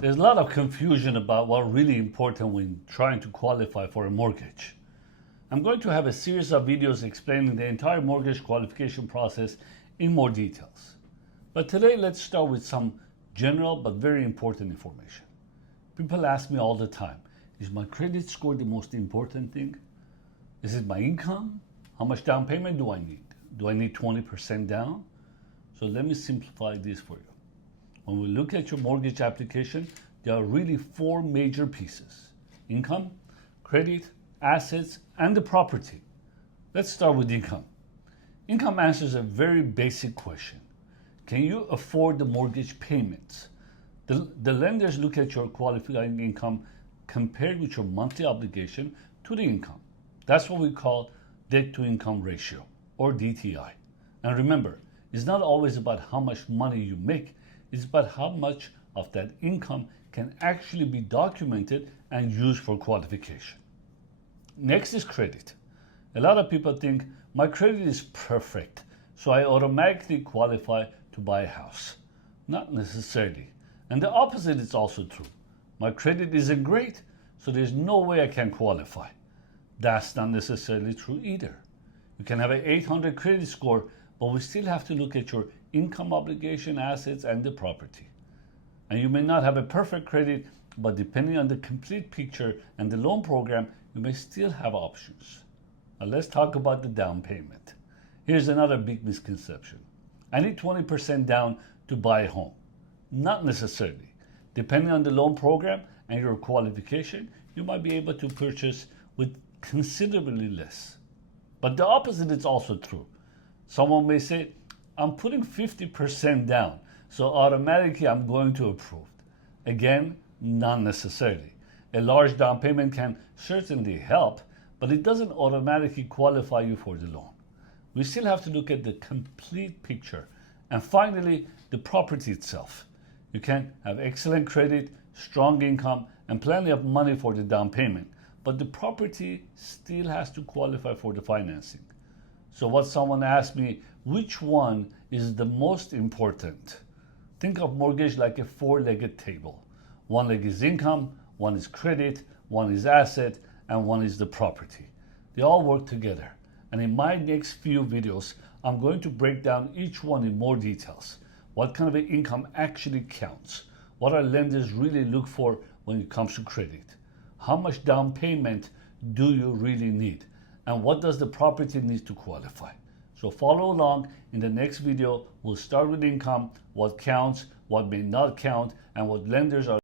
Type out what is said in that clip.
There's a lot of confusion about what's really important when trying to qualify for a mortgage. I'm going to have a series of videos explaining the entire mortgage qualification process in more details. But today, let's start with some general but very important information. People ask me all the time, is my credit score the most important thing? Is it my income? How much down payment do I need? Do I need 20% down? So let me simplify this for you. When we look at your mortgage application, there are really four major pieces: income, credit, assets, and the property. Let's start with income. Income answers a very basic question. Can you afford the mortgage payments? The lenders look at your qualifying income compared with your monthly obligation to the income. That's what we call debt to income ratio, or DTI. And remember, it's not always about how much money you make, it's about how much of that income can actually be documented and used for qualification. Next is credit. A lot of people think my credit is perfect, so I automatically qualify to buy a house. Not necessarily. And the opposite is also true. My credit isn't great, so there's no way I can qualify. That's not necessarily true either. You can have an 800 credit score, but we still have to look at your income, obligation, assets, and the property. And you may not have a perfect credit, but depending on the complete picture and the loan program, you may still have options. Now let's talk about the down payment. Here's another big misconception. I need 20% down to buy a home. Not necessarily. Depending on the loan program and your qualification, you might be able to purchase with considerably less. But the opposite is also true. Someone may say, I'm putting 50% down, so automatically I'm going to approve. Again, not necessarily. A large down payment can certainly help, but it doesn't automatically qualify you for the loan. We still have to look at the complete picture. And finally, the property itself. You can have excellent credit, strong income, and plenty of money for the down payment, but the property still has to qualify for the financing. So what someone asked me, which one is the most important? Think of mortgage like a four-legged table. One leg is income, one is credit, one is asset, and one is the property. They all work together. And in my next few videos, I'm going to break down each one in more details. What kind of an income actually counts? What are lenders really look for when it comes to credit? How much down payment do you really need? And what does the property need to qualify? So follow along. In the next video, we'll start with income, what counts, what may not count, and what lenders are